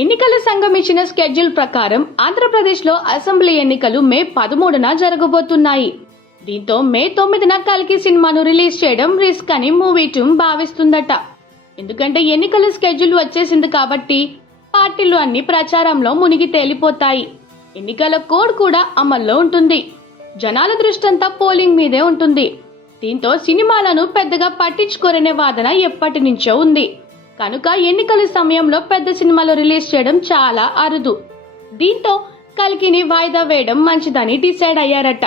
ఎన్నికల సంఘం ఇచ్చిన స్కెడ్యూల్ ప్రకారం ఆంధ్రప్రదేశ్లో అసెంబ్లీ ఎన్నికలు మే 13న జరగబోతున్నాయి. దీంతో మే 9న కల్కి సినిమాను రిలీజ్ చేయడం రిస్క్ అని మూవీ టీమ్ భావిస్తుందట. ఎందుకంటే ఎన్నికల స్కెడ్యూల్ వచ్చేసింది కాబట్టి పార్టీలు అన్ని ప్రచారంలో మునిగి తేలిపోతాయి. ఎన్నికల కోడ్ కూడా అమల్లో ఉంటుంది. జనాల దృష్టంతా పోలింగ్ మీదే ఉంటుంది. దీంతో సినిమాలను పెద్దగా పట్టించుకోరనే వాదన ఎప్పటి నుంచో ఉంది. కనుక ఎన్నికల సమయంలో పెద్ద సినిమాలు రిలీజ్ చేయడం చాలా అరుదు. దీంతో కల్కిని వాయిదా వేయడం మంచిదని డిసైడ్ అయ్యారట.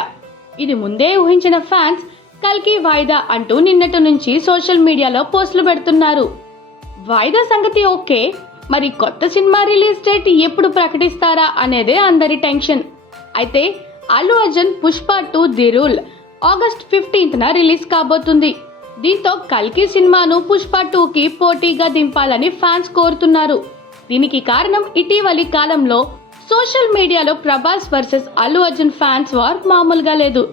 ఇది ముందే ఊహించిన ఫ్యాన్స్ కల్కి వాయిదా అంటూ నిన్నటి నుంచి సోషల్ మీడియాలో పోస్టులు పెడుతున్నారు. వాయిదా సంగతి ఓకే, మరి కొత్త సినిమా రిలీజ్ డేట్ ఎప్పుడు ప్రకటిస్తారా అనేదే అందరి టెన్షన్. అయితే Allu Arjun Pushpa 2 the rule August 15న రిలీజ్ కాబోతుంది. దీంతో కల్కి సినిమాను పుష్ప 2కి పోటీగా దింపాలని ఫ్యాన్స్ కోరుతున్నారు. దీనికి కారణం ఇటీవలి కాలంలో సోషల్ మీడియాలో Prabhas versus Allu Arjun fans war మామూలుగా లేదు.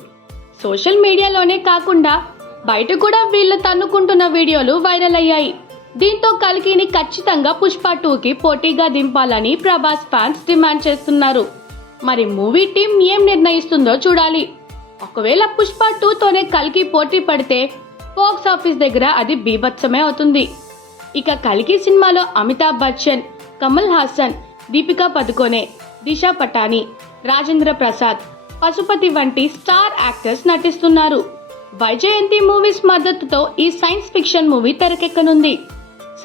సోషల్ మీడియాలోనే కాకుండా బయట కూడా వీళ్ళు తన్నుకుంటున్న వీడియోలు వైరల్ అయ్యాయి. దీంతో కల్కిని ఖచ్చితంగా పుష్ప 2కి పోటీగా దింపాలని ప్రభాస్ ఫ్యాన్స్ డిమాండ్ చేస్తున్నారు. మరి మూవీ టీం ఏం నిర్ణయిస్తుందో చూడాలి. ఒకవేళ పుష్ప 2తోనే కల్కి పోటీ పడితే బాక్స్ ఆఫీస్ దగ్గర అది బీభత్సమే అవుతుంది. ఇక కల్కి సినిమాలో అమితాబ్ బచ్చన్, కమల్ హాసన్, దీపికా పదుకొనే, దిశా పటాని, రాజేంద్ర ప్రసాద్, పశుపతి వంటి స్టార్ యాక్టర్స్ నటిస్తున్నారు. వైజయంతి మూవీస్ మద్దతుతో ఈ సైన్స్ ఫిక్షన్ మూవీ తెరకెక్కనుంది.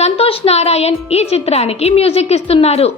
సంతోష్ నారాయణ్ ఈ చిత్రానికి మ్యూజిక్ ఇస్తున్నారు.